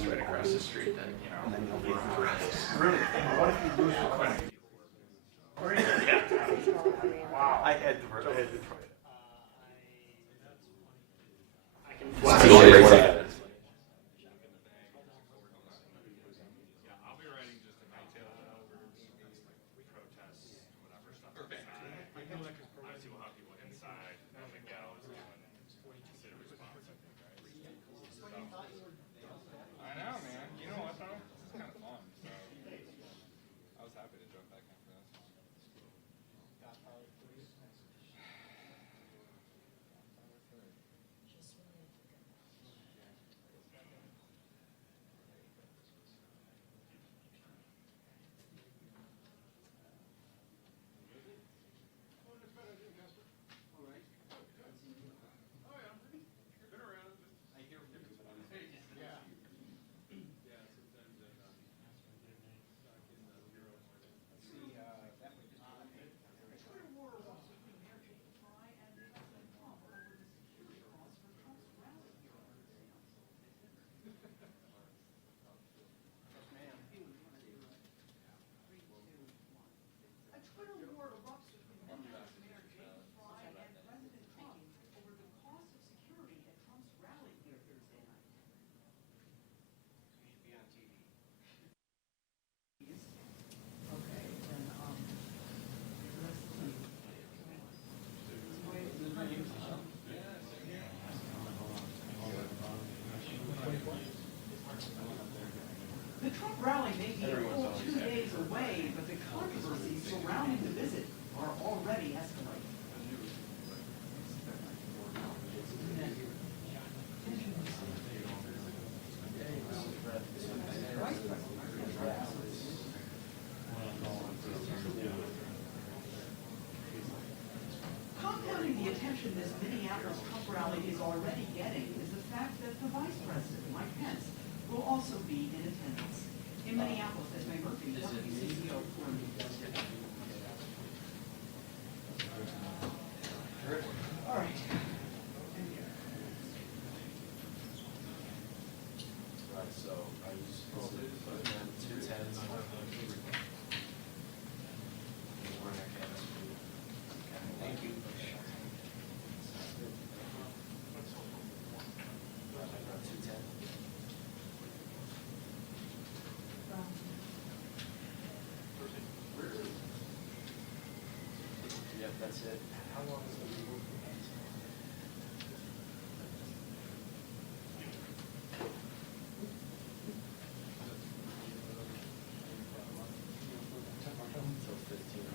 house right across the street that, you know, Really? What if you lose the clinic? Wow. I had to try it. I'll be writing just a detail over protests, whatever stuff. Obviously, we'll have people inside and Miguel is doing city response, I think, right? I know, man. You know what though? This is kind of fun. So I was happy to jump back in for this. Twitter war erupts between Minneapolis Mayor Jacob Frey and President Trump over the cost of security at Trump's rally here Thursday night. You should be on TV. Okay, then the rest of the team. The Trump rally may be a full 2 days away, but the controversies surrounding the visit are already escalating. Compounding the attention this Minneapolis Trump rally is already getting is the fact that the Vice President, Mike Pence, will also be in attendance. In Minneapolis, as Mayor Murphy, WCCO for me. All right. Alright, so I was supposed to put in 210s. Thank you. Yep, that's it. How long is the legal? Until 1500.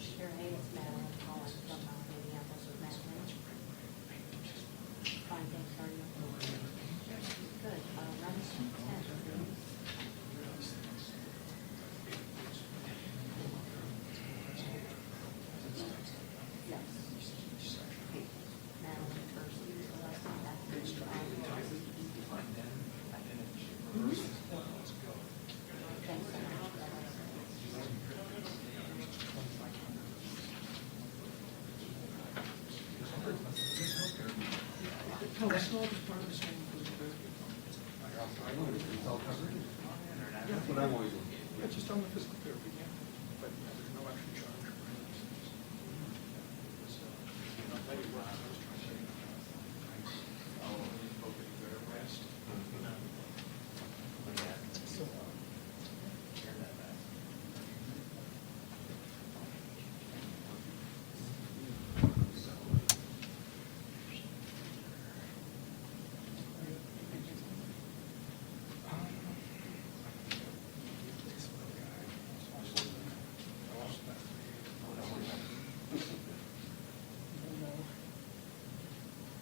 Sure, hey, it's Madeline calling from Minneapolis Mayor. Fine, thanks, how are you? Good, run 210, please. Yes. Okay, Madeline first, Thanks so much. No, that's all just part of the same. That's what I'm always looking Yeah, just on the physical therapy, yeah. But there's no extra charge.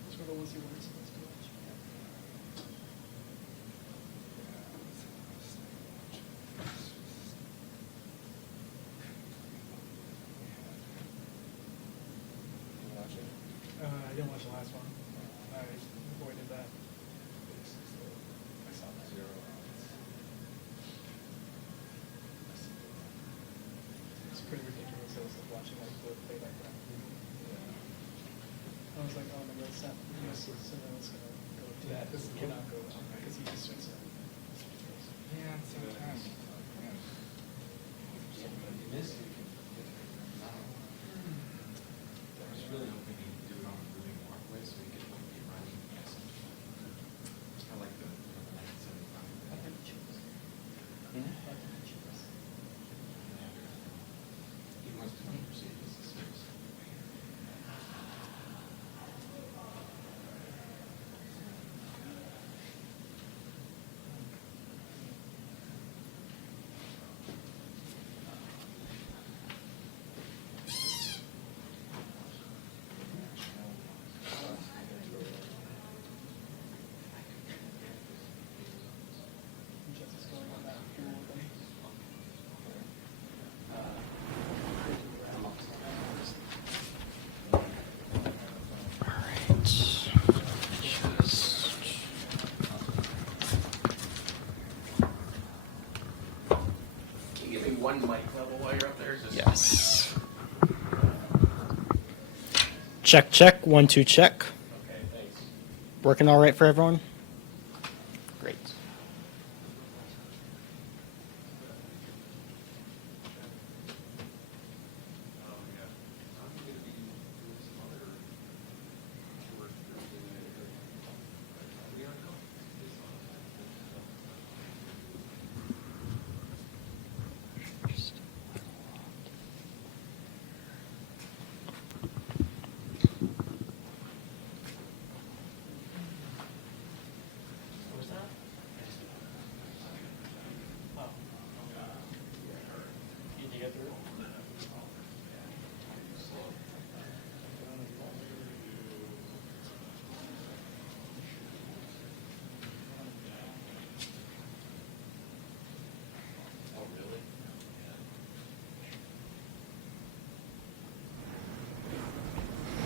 That's what I was doing. I was like, oh, no, that's not, yes, so then it's gonna go to that, this cannot go, because he just starts. Yeah, sometimes. You miss it. I was really hoping he'd do it on a moving walkway so he could be running. I like the 1975. He wants to be perceived as a serious. Just going on that pool thing. Can you give me one mic level while you're up there? Just- Yes. Check, check. 1, 2, check. Okay, thanks. Working all right for everyone? Great. Oh, really?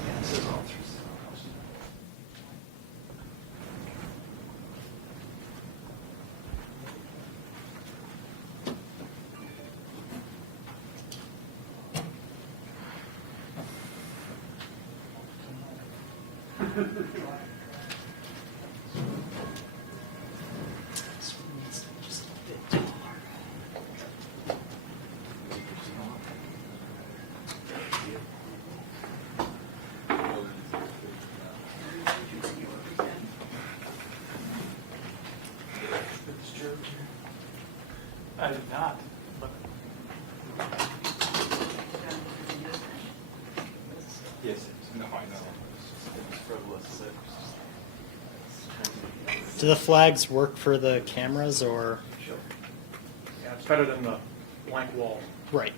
Yeah, this is all through. I did not, but yes, no, I know. It's frivolous. Do the flags work for the cameras or? Yeah, it's better than the blank wall. Right.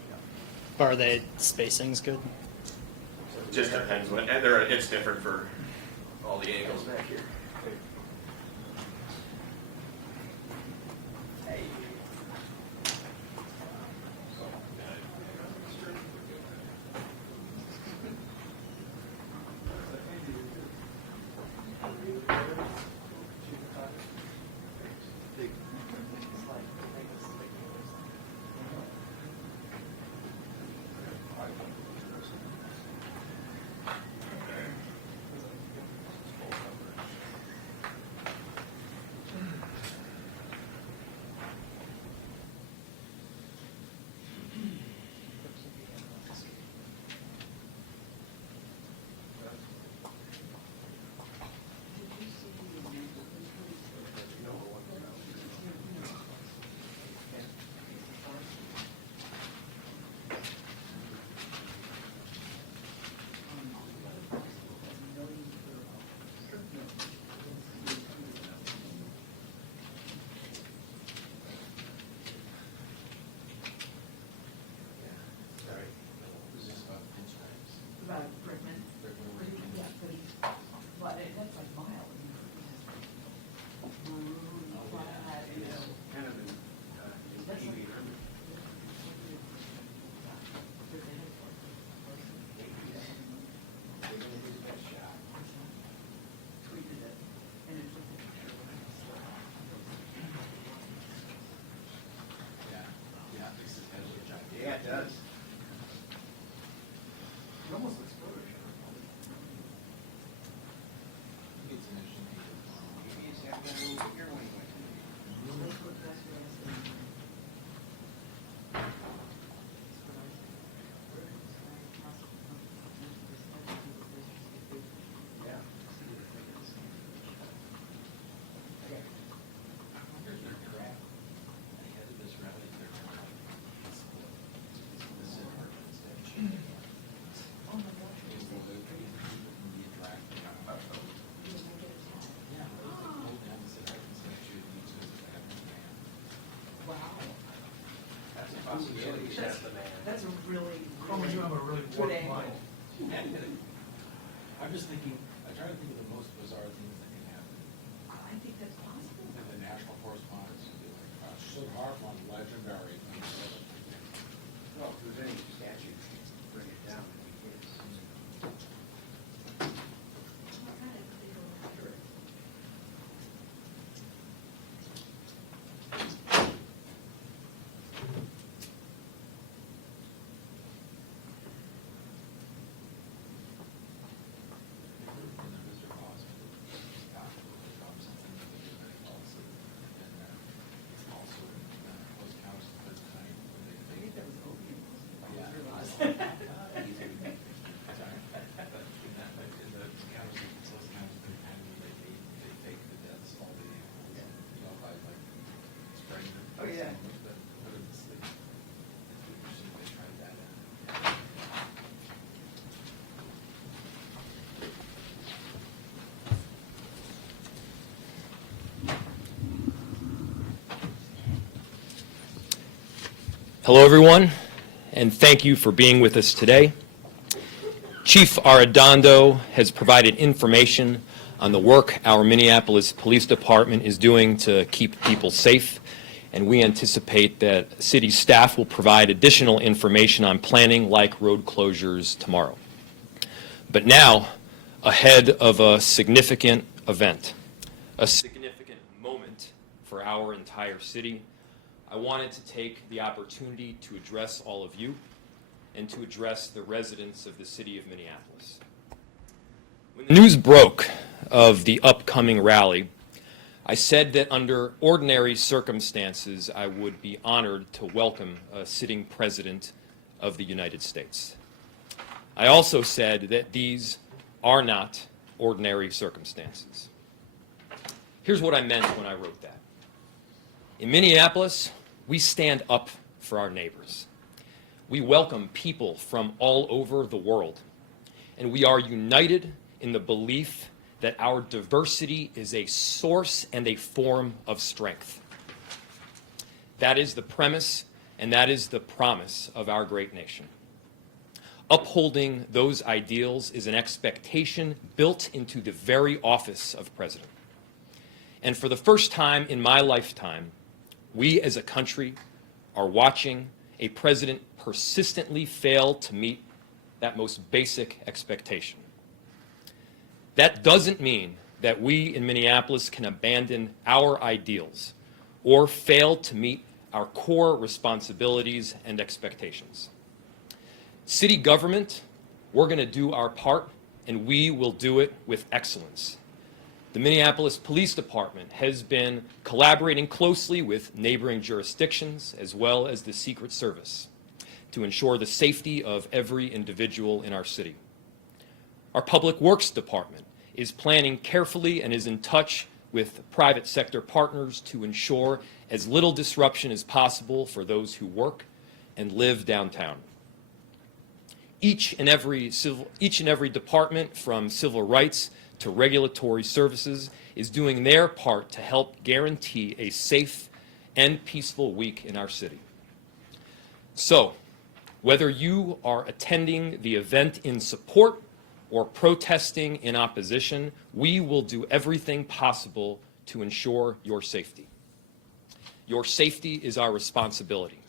Are they spacings good? Just depends what, and it's different for all the angles back here. About Brickman. Yeah, but he, but that's like mild. Kind of in, That's like. TV. Tweeted it, and it took a picture of it. Yeah, this is kind of a giant. Yeah, it does. It almost looks Photoshop. That's a really, Oh, really you have a really good warped angle. mind. I'm just thinking, I try to think of the most bizarre things that can happen. I think that's possible. And the national correspondents would be like, Sid Hartman, legendary. Well, if there's any statute, bring it down. Mr. Boss would talk about something that they did very also. And also, those counts at the time, when I they think that was opium. Yeah. Sorry. Sorry. But in the counties, those counties, they fake the deaths, all the animals, you know, by like spraying them. Oh, yeah. But put them to sleep. Usually they try that out. Hello, everyone, and thank you for being with us today. Chief Arredondo has provided information on the work our Minneapolis Police Department is doing to keep people safe, and we anticipate that city staff will provide additional information on planning like road closures tomorrow. But now, ahead of a significant event, a significant moment for our entire city, I wanted to take the opportunity to address all of you and to address the residents of the city of Minneapolis. When the news broke of the upcoming rally, I said that under ordinary circumstances, I would be honored to welcome a sitting president of the United States. I also said that these are not ordinary circumstances. Here's what I meant when I wrote that. In Minneapolis, we stand up for our neighbors. We welcome people from all over the world, and we are united in the belief that our diversity is a source and a form of strength. That is the premise, and that is the promise of our great nation. Upholding those ideals is an expectation built into the very office of president. And for the first time in my lifetime, we as a country are watching a president persistently fail to meet that most basic expectation. That doesn't mean that we in Minneapolis can abandon our ideals or fail to meet our core responsibilities and expectations. City government, we're going to do our part, and we will do it with excellence. The Minneapolis Police Department has been collaborating closely with neighboring jurisdictions as well as the Secret Service to ensure the safety of every individual in our city. Our Public Works Department is planning carefully and is in touch with private sector partners to ensure as little disruption as possible for those who work and live downtown. Each and every department, from civil rights to regulatory services, is doing their part to help guarantee a safe and peaceful week in our city. So, whether you are attending the event in support or protesting in opposition, we will do everything possible to ensure your safety. Your safety is our responsibility.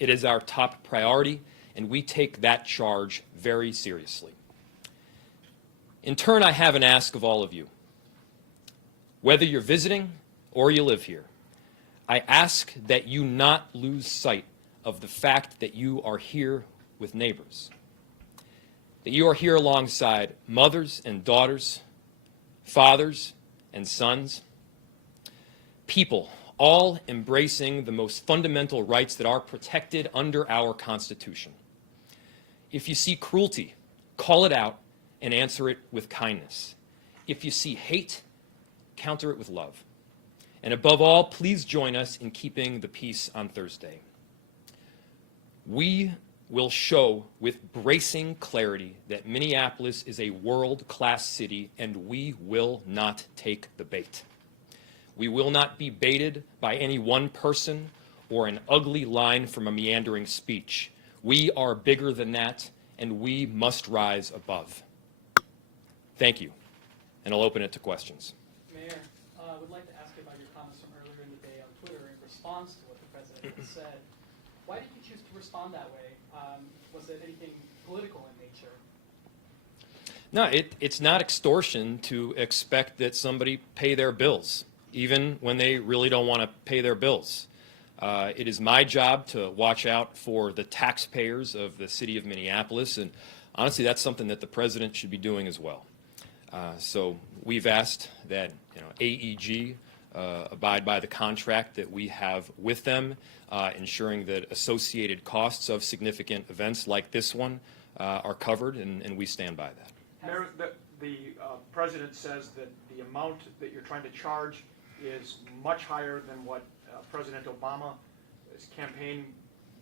It is our top priority, and we take that charge very seriously. In turn, I have an ask of all of you. Whether you're visiting or you live here, I ask that you not lose sight of the fact that you are here with neighbors, that you are here alongside mothers and daughters, fathers and sons, people all embracing the most fundamental rights that are protected under our Constitution. If you see cruelty, call it out and answer it with kindness. If you see hate, counter it with love. And above all, please join us in keeping the peace on Thursday. We will show with bracing clarity that Minneapolis is a world-class city, and we will not take the bait. We will not be baited by any one person or an ugly line from a meandering speech. We are bigger than that, and we must rise above. Thank you, and I'll open it to questions. Mayor, I would like to ask you about your comments from earlier in the day on Twitter in response to what the president had said. Why did you choose to respond that way? Was it anything political in nature? No, it's not extortion to expect that somebody pay their bills, even when they really don't want to pay their bills. It is my job to watch out for the taxpayers of the city of Minneapolis, and honestly, that's something that the president should be doing as well. So we've asked that AEG abide by the contract that we have with them, ensuring that associated costs of significant events like this one are covered, and we stand by that. Mayor, the president says that the amount that you're trying to charge is much higher than what President Obama's campaign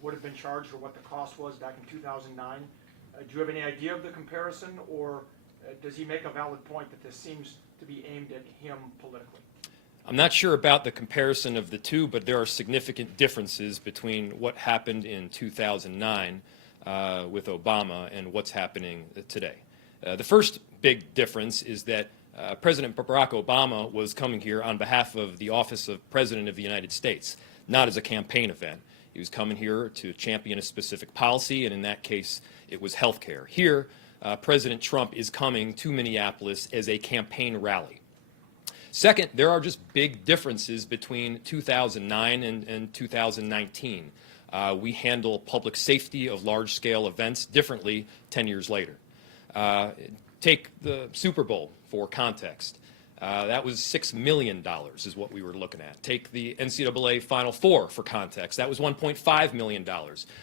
would have been charged, or what the cost was back in 2009. Do you have any idea of the comparison, or does he make a valid point that this seems to be aimed at him politically? I'm not sure about the comparison of the two, but there are significant differences between what happened in 2009 with Obama and what's happening today. The first big difference is that President Barack Obama was coming here on behalf of the office of President of the United States, not as a campaign event. He was coming here to champion a specific policy, and in that case, it was health care. Here, President Trump is coming to Minneapolis as a campaign rally. Second, there are just big differences between 2009 and 2019. We handle public safety of large-scale events differently 10 years later. Take the Super Bowl for context. That was $6 million is what we were looking at. Take the NCAA Final Four for context. That was $1.5 million.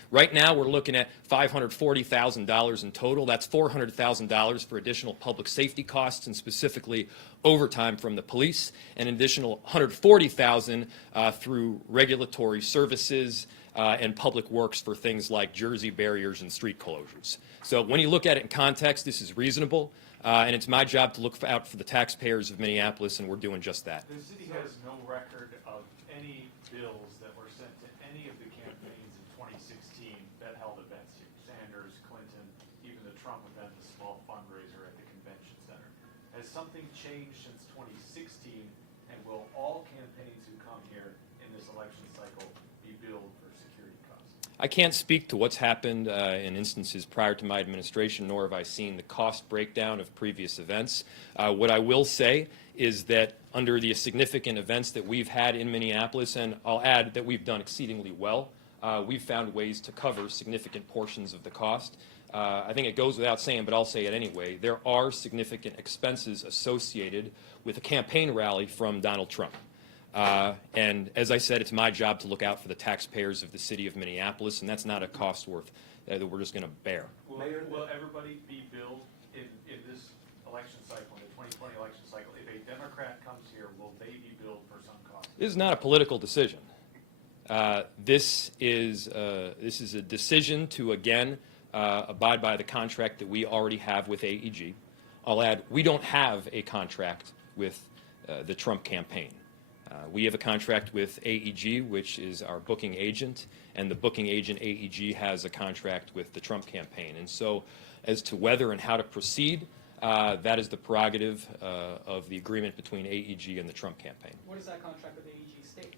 Right now we're looking at $540,000 in total. That's $400,000 for additional public safety costs and specifically overtime from the police, and an additional $140,000 through regulatory services and public works for things like jersey barriers and street closures. So when you look at it in context, this is reasonable, and it's my job to look out for the taxpayers of Minneapolis, and we're doing just that. The city has no record of any bills that were sent to any of the campaigns in 2016 that held events here. Sanders, Clinton, even the Trump event, the small fundraiser at the convention center. Has something changed since 2016, and will all campaigns who come here in this election cycle be billed for security costs? I can't speak to what's happened in instances prior to my administration, nor have I seen the cost breakdown of previous events. What I will say is that under the significant events that we've had in Minneapolis, and I'll add that we've done exceedingly well, we've found ways to cover significant portions of the cost. I think it goes without saying, but I'll say it anyway. There are significant expenses associated with a campaign rally from Donald Trump. And as I said, it's my job to look out for the taxpayers of the city of Minneapolis, and that's not a cost worth that we're just going to bear. Will everybody be billed in this election cycle, in the 2020 election cycle? If a Democrat comes here, will they be billed for some cost? This is not a political decision. This is a decision to, again, abide by the contract that we already have with AEG. I'll add, we don't have a contract with the Trump campaign. We have a contract with AEG, which is our booking agent, and the booking agent, AEG, has a contract with the Trump campaign. And so as to whether and how to proceed, that is the prerogative of the agreement between AEG and the Trump campaign. What does that contract with AEG state?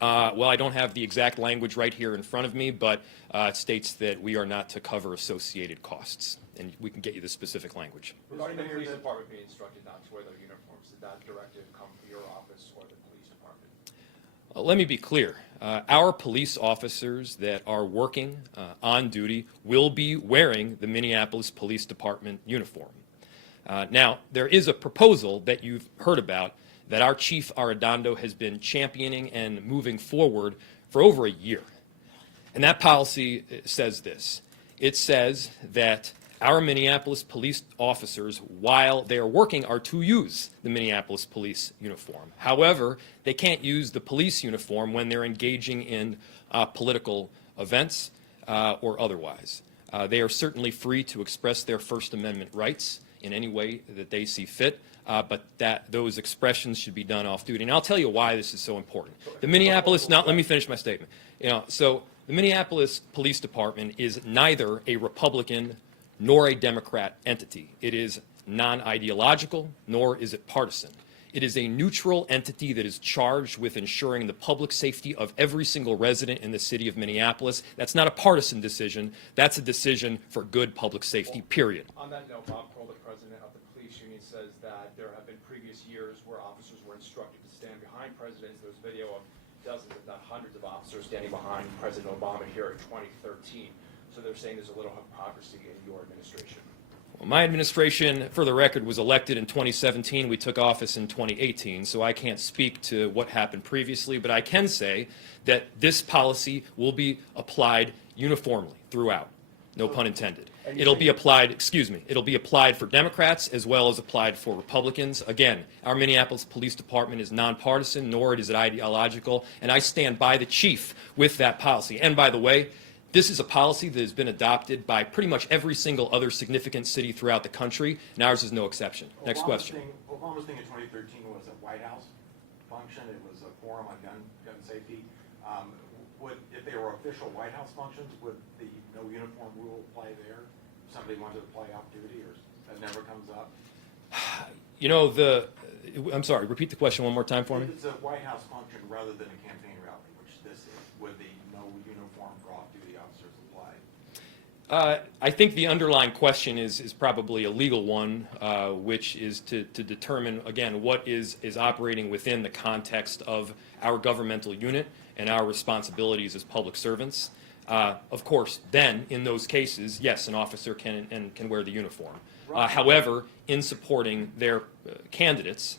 Well, I don't have the exact language right here in front of me, but it states that we are not to cover associated costs, and we can get you the specific language. Regarding the police department being instructed not to wear their uniforms, did that directive come from your office or the police department? Let me be clear. Our police officers that are working on duty will be wearing the Minneapolis Police Department uniform. Now, there is a proposal that you've heard about that our Chief Arredondo has been championing and moving forward for over a year. And that policy says this. It says that our Minneapolis police officers, while they are working, are to use the Minneapolis police uniform. However, they can't use the police uniform when they're engaging in political events or otherwise. They are certainly free to express their First Amendment rights in any way that they see fit. but that those expressions should be done off duty. And I'll tell you why this is so important. The Minneapolis, now let me finish my statement. So the Minneapolis Police Department is neither a Republican nor a Democrat entity. It is non-ideological, nor is it partisan. It is a neutral entity that is charged with ensuring the public safety of every single resident in the city of Minneapolis. That's not a partisan decision. That's a decision for good public safety, period. On that note, Bob Kroll, the president of the police union, says that there have been previous years where officers were instructed to stand behind presidents. There was video of dozens, if not hundreds, of officers standing behind President Obama here in 2013. So they're saying there's a little hypocrisy in your administration. Well, my administration, for the record, was elected in 2017. We took office in 2018, so I can't speak to what happened previously, but I can say that this policy will be applied uniformly throughout, no pun intended. It'll be applied, it'll be applied for Democrats as well as applied for Republicans. Again, our Minneapolis Police Department is nonpartisan, nor is it ideological, and I stand by the chief with that policy. And by the way, this is a policy that has been adopted by pretty much every single other significant city throughout the country, and ours is no exception. Next question. Obama's thing in 2013 was a White House function. It was a forum on gun safety. If they were official White House functions, would the no uniform rule apply there? If somebody wanted to play off duty, or that never comes up? I'm sorry, repeat the question one more time for me. If it's a White House function rather than a campaign rally, which this is, would the no uniform for off-duty officers apply? I think the underlying question is probably a legal one, which is to determine, again, what is operating within the context of our governmental unit and our responsibilities as public servants. Of course, then, in those cases, yes, an officer can wear the uniform. However, in supporting their candidates,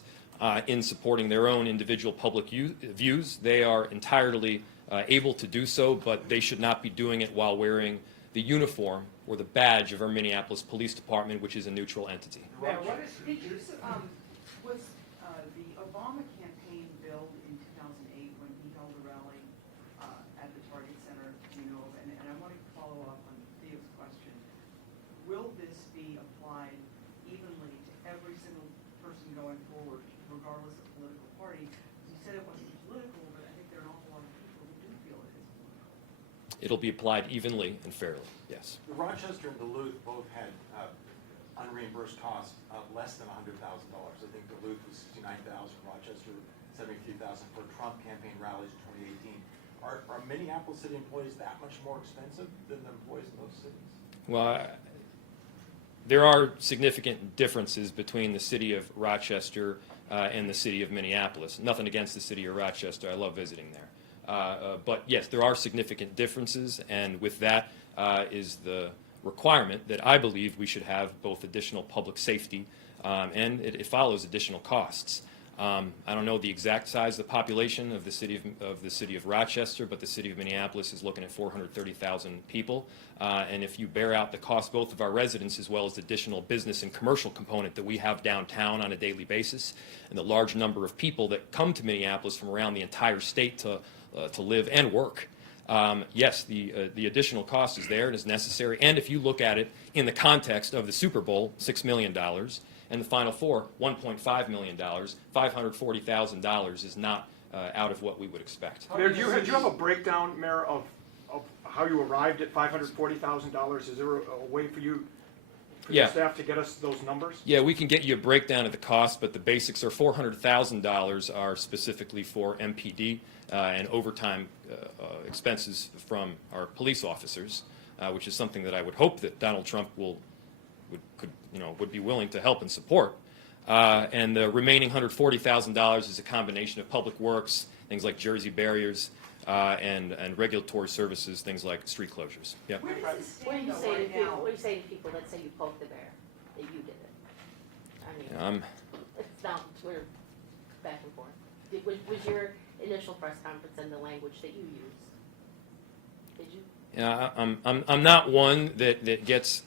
in supporting their own individual public views, they are entirely able to do so, but they should not be doing it while wearing the uniform or the badge of our Minneapolis Police Department, which is a neutral entity. Mayor, was the Obama campaign billed in 2008 when he held a rally at the Target Center, and I want to follow up on Theo's question. Will this be applied evenly to every single person going forward, regardless of political party? You said it wasn't political, but I think there are an awful lot of people who do feel it is political. It'll be applied evenly and fairly, yes. Rochester and Duluth both had unreimbursed costs of less than $100,000. I think Duluth was $69,000, Rochester $73,000 for Trump campaign rallies in 2018. Are Minneapolis city employees that much more expensive than the employees in those cities? Well, there are significant differences between the city of Rochester and the city of Minneapolis. Nothing against the city of Rochester. I love visiting there. But yes, there are significant differences, and with that is the requirement that I believe we should have both additional public safety and it follows additional costs. I don't know the exact size of the population of the city of Rochester, but the city of Minneapolis is looking at 430,000 people. And if you bear out the cost both of our residents as well as the additional business and commercial component that we have downtown on a daily basis, and the large number of people that come to Minneapolis from around the entire state to live and work, yes, the additional cost is there and is necessary. And if you look at it in the context of the Super Bowl, $6 million, and the Final Four, $1.5 million, $540,000 is not out of what we would expect. Mayor, do you have a breakdown, Mayor, of how you arrived at $540,000? Is there a way for you, for your staff, to get us those numbers? Yeah, we can get you a breakdown of the cost, but the basics are $400,000 are specifically for MPD and overtime expenses from our police officers, which is something that I would hope that Donald Trump would be willing to help and support. And the remaining $140,000 is a combination of public works, things like Jersey barriers, and regulatory services, things like street closures. Yeah. Where does this What do stand you though say to right people, now? what do you say to people that say you poked the bear, that you did it? I mean, it's down, we're back and forth. Was your initial press conference and the language that you used? Did you? Yeah, I'm not one that gets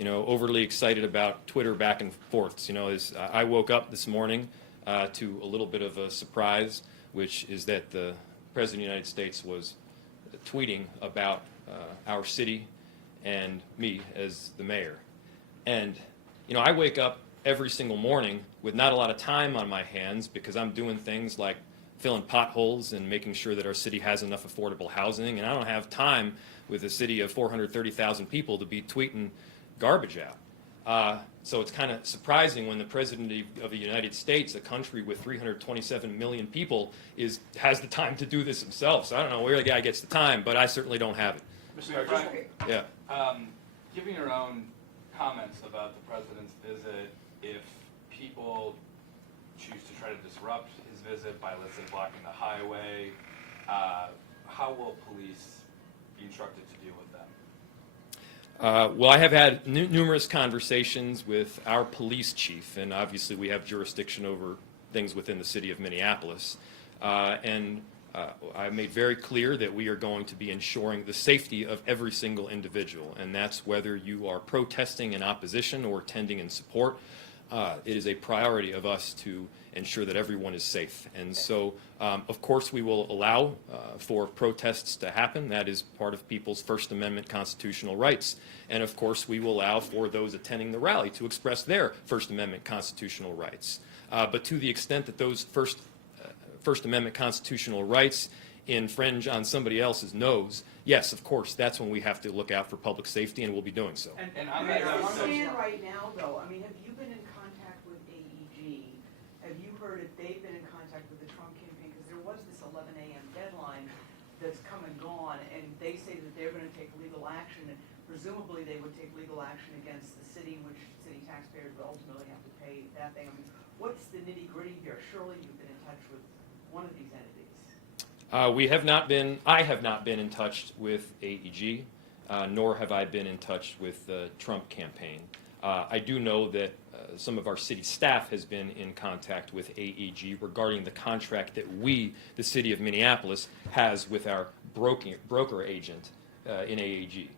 overly excited about Twitter back and forths. I woke up this morning to a little bit of a surprise, which is that the President of the United States was tweeting about our city and me as the mayor. And, I wake up every single morning with not a lot of time on my hands because I'm doing things like filling potholes and making sure that our city has enough affordable housing, and I don't have time with a city of 430,000 people to be tweeting garbage out. So it's kind of surprising when the President of the United States, a country with 327 million people, has the time to do this himself. So I don't know where the guy gets the time, but I certainly don't have it. Mr. Mayor, just- Yeah. Giving your own comments about the president's visit, if people choose to try to disrupt his visit by, let's say, blocking the highway, how will police be instructed to deal with them? Well, I have had numerous conversations with our police chief, and obviously we have jurisdiction over things within the city of Minneapolis. I made very clear that we are going to be ensuring the safety of every single individual, and that's whether you are protesting in opposition or attending in support. It is a priority of us to ensure that everyone is safe. And so, of course, we will allow for protests to happen. That is part of people's First Amendment constitutional rights. And, of course, we will allow for those attending the rally to express their First Amendment constitutional rights. But to the extent that those First Amendment constitutional rights infringe on somebody else's nose, yes, of course, that's when we have to look out for public safety, and we'll be doing so. And on Where that does it note, stand right now, though? I mean, have you been in contact with AEG? Have you heard if they've been in contact with the Trump campaign? Because there was this 11 a.m. deadline that's come and gone, and they say that they're going to take legal action. And presumably, they would take legal action against the city, which city taxpayers would ultimately have to pay that thing. I mean, what's the nitty-gritty here? Surely you've been in touch with one of these entities. I have not been in touch with AEG, nor have I been in touch with the Trump campaign. I do know that some of our city staff has been in contact with AEG regarding the contract that we, the city of Minneapolis, has with our broker agent in AEG.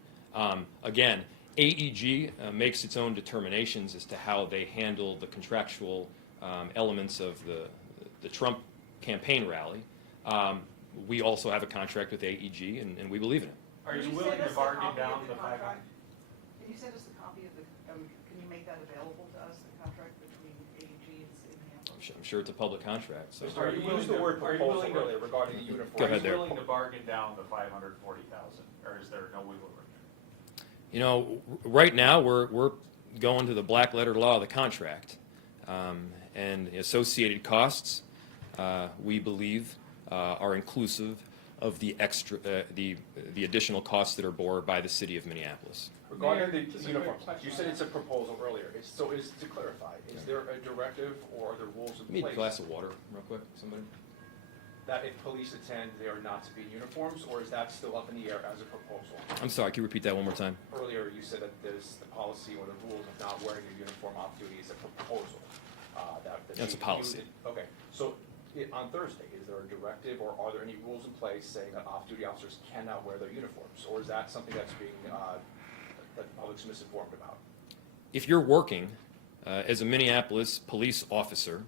Again, AEG makes its own determinations as to how they handle the contractual elements of the Trump campaign rally. We also have a contract with AEG, and we believe in it. Are you Can willing send to us a bargain copy down of the contract? 500? Can you send us a copy of the, can you make that available to us, the contract between AEG and the city of Minneapolis? I'm sure it's a public contract. So. Mr. You used the word proposal earlier regarding the uniform. Go ahead there. Are you willing to bargain down the 540,000, or is there no wiggle room there? You know, right now we're going to the black letter law of the contract, and the associated costs we believe are inclusive of the extra the additional costs that are borne by the city of Minneapolis. Regarding Mayor, the just a uniforms, quick question you said on it's a proposal earlier. To clarify, is there a directive or are there rules in Need a place glass of water, real quick, somebody. that if police attend, they are not to be in uniforms, or is that still up in the air as a proposal? I'm sorry, can you repeat that one more time? Earlier, you said that there's the policy or the rules of not wearing a uniform off duty is a proposal. That's a policy. Okay, so on Thursday, is there a directive or are there any rules in place saying that off-duty officers cannot wear their uniforms? Or is that something that's being, that the public's misinformed about? If you're working as a Minneapolis police officer,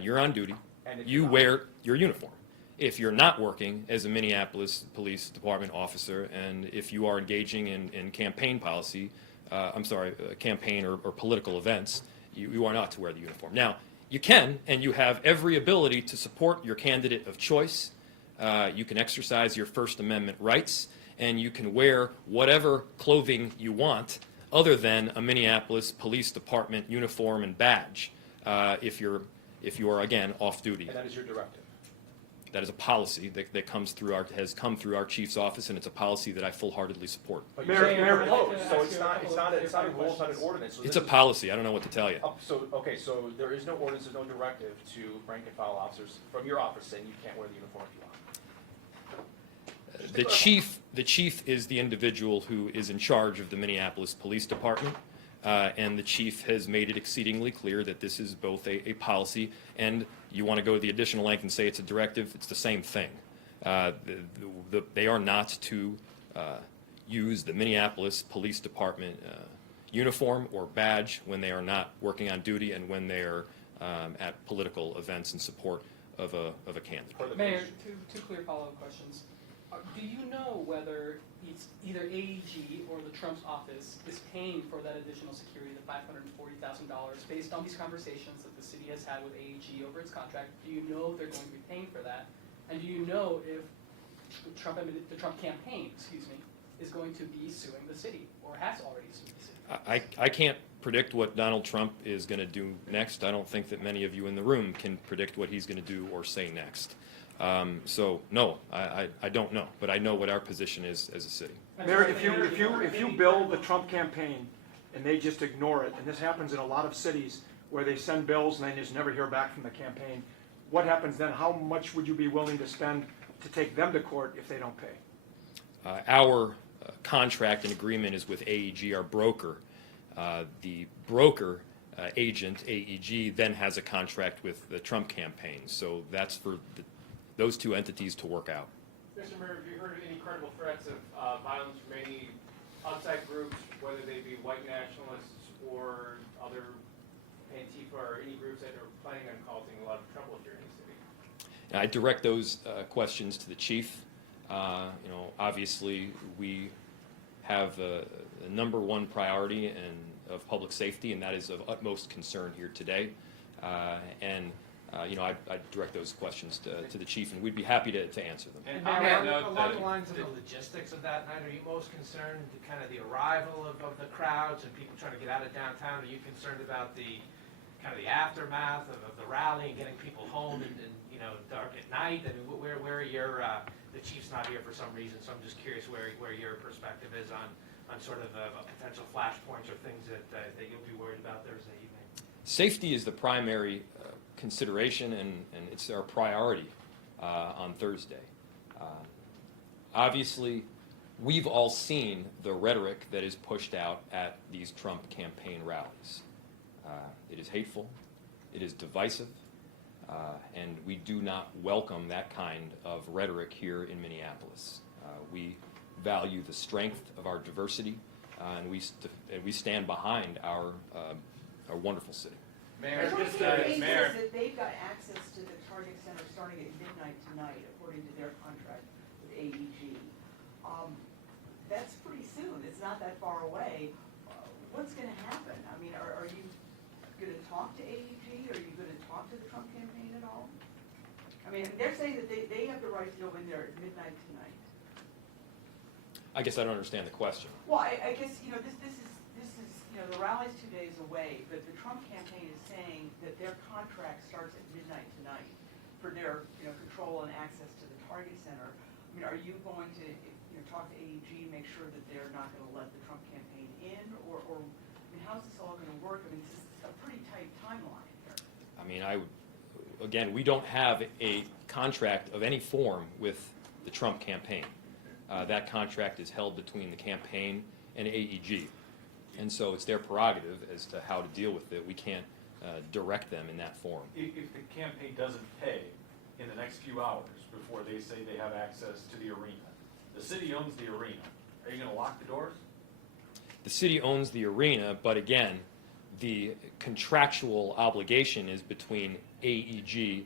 you're on duty, And if you you're not- wear your uniform. If you're not working as a Minneapolis Police Department officer, and if you are engaging in campaign policy, campaign or political events, you are not to wear the uniform. Now, you can, and you have every ability to support your candidate of choice. You can exercise your First Amendment rights, and you can wear whatever clothing you want other than a Minneapolis Police Department uniform and badge if you are, again, off-duty. And that is your directive? That is a policy that has come through our chief's office, and it's a policy that I full-heartedly support. But Mayor, you're saying Mayor, you're I'd like to closed, ask so you it's a not, couple it's of not, it's not a clarifying rule, it's not an questions. ordinance. So It's this a is- policy. I don't know what to tell you. So there is no ordinance, there's no directive to rank and file officers from your office saying you can't wear the uniform if you want. The chief is the individual who is in charge of the Minneapolis Police Department, and the chief has made it exceedingly clear that this is both a policy, and you want to go the additional length and say it's a directive, it's the same thing. They are not to use the Minneapolis Police Department uniform or badge when they are not working on duty and when they are at political events in support of a candidate. Per the Mayor, police. two clear follow-up questions. Do you know whether it's either AEG or the Trump's office is paying for that additional security, the $540,000, based on these conversations that the city has had with AEG over its contract? Do you know if they're going to be paying for that? And do you know if the Trump campaign, is going to be suing the city or has already sued the city? I can't predict what Donald Trump is going to do next. I don't think that many of you in the room can predict what he's going to do or say next. So no, I don't know, but I know what our position is as a city. Mayor, if you bill the Trump campaign and they just ignore it, and this happens in a lot of cities where they send bills and they just never hear back from the campaign, what happens then? How much would you be willing to spend to take them to court if they don't pay? Our contract and agreement is with AEG, our broker. The broker agent, AEG, then has a contract with the Trump campaign. So that's for those two entities to work out. Mr. Mayor, have you heard of any credible threats of violence from any outside groups, whether they be white nationalists or other Antifa or any groups that are planning on causing a lot of trouble here in the city? I direct those questions to the chief. Obviously, we have a number one priority of public safety, and that is of utmost concern here today. I direct those questions to the chief, and we'd be happy to answer them. And along the lines of the logistics of that night, are you most concerned with kind of the arrival of the crowds and people trying to get out of downtown? Are you concerned about the kind of the aftermath of the rally and getting people home and dark at night? I mean, where are your the chief's not here for some reason, so I'm just curious where your perspective is on sort of potential flashpoints or things that you'll be worried about Thursday evening. Safety is the primary consideration, and it's our priority on Thursday. Obviously, we've all seen the rhetoric that is pushed out at these Trump campaign rallies. It is hateful, it is divisive, and we do not welcome that kind of rhetoric here in Minneapolis. We value the strength of our diversity, and we stand behind our wonderful city. Mayor, AEG just says that they've got access to the Target Center starting at midnight tonight, according to their contract with AEG. That's pretty soon. It's not that far away. What's going to happen? I mean, are you going to talk to AEG? Are you going to talk to the Trump campaign at all? I mean, they're saying that they have the right to go in there at midnight tonight. I guess I don't understand the question. Well, I guess, this is, the rally's 2 days away, but the Trump campaign is saying that their contract starts at midnight tonight for their, control and access to the Target Center. I mean, are you going to, talk to AEG, make sure that they're not going to let the Trump campaign in, or how's this all going to work? I mean, this is a pretty tight timeline here. I mean, again, we don't have a contract of any form with the Trump campaign. That contract is held between the campaign and AEG. And so it's their prerogative as to how to deal with it. We can't direct them in that form. If the campaign doesn't pay in the next few hours before they say they have access to the arena, the city owns the arena. Are you going to lock the doors? The city owns the arena, but again, the contractual obligation is between AEG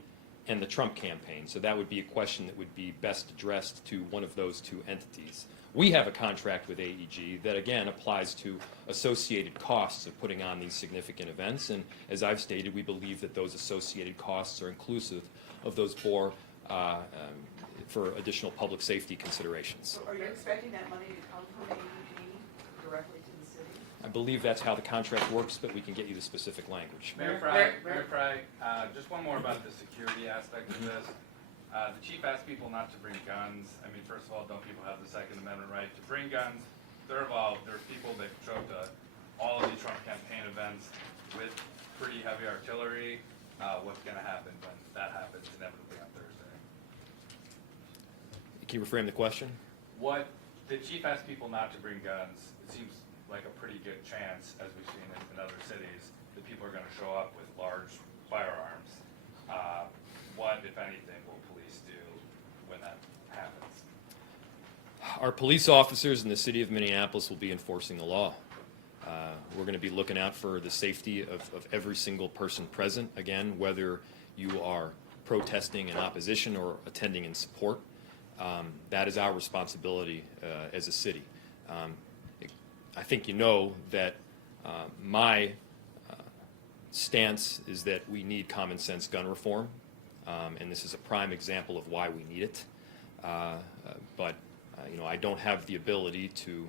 and the Trump campaign. So that would be a question that would be best addressed to one of those two entities. We have a contract with AEG that, again, applies to associated costs of putting on these significant events. And as I've stated, we believe that those associated costs are inclusive of those for additional public safety considerations. So are you expecting that money to come from AEG directly to the city? I believe that's how the contract works, but we can get you the specific language. Mayor Frey, just one more about the security aspect of this. The chief asked people not to bring guns. I mean, first of all, don't people have the Second Amendment right to bring guns? Third of all, there are people that show up to all of these Trump campaign events with pretty heavy artillery. What's going to happen when that happens inevitably on Thursday? Can you reframe the question? What the chief asked people not to bring guns. It seems like a pretty good chance, as we've seen in other cities, that people are going to show up with large firearms. What, if anything, will police do when that happens? Our police officers in the city of Minneapolis will be enforcing the law. We're going to be looking out for the safety of every single person present, again, whether you are protesting in opposition or attending in support. That is our responsibility as a city. I think you know that my stance is that we need common sense gun reform, and this is a prime example of why we need it. But I don't have the ability to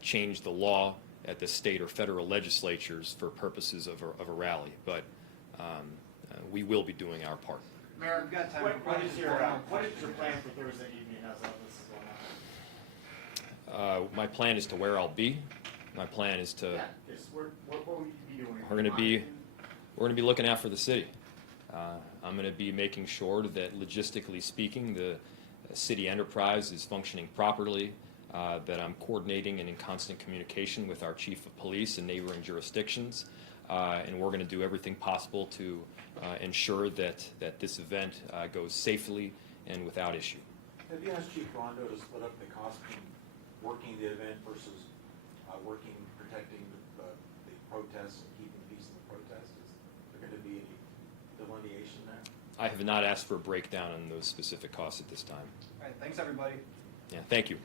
change the law at the state or federal legislatures for purposes of a rally, but we will be doing our part. Mayor, what is your plan for Thursday evening as this is going on? My plan is to where I'll be. My plan is to. Yes, what will you be doing? We're going to be looking out for the city. I'm going to be making sure that logistically speaking, the city enterprise is functioning properly, that I'm coordinating and in constant communication with our chief of police and neighboring jurisdictions, and we're going to do everything possible to ensure that this event goes safely and without issue. Have you asked Chief Rondo to split up the cost between working the event versus working, protecting the protests and keeping peace in the protests? Is there going to be any delineation there? I have not asked for a breakdown on those specific costs at this time. All right, thanks, everybody. Yeah, thank you.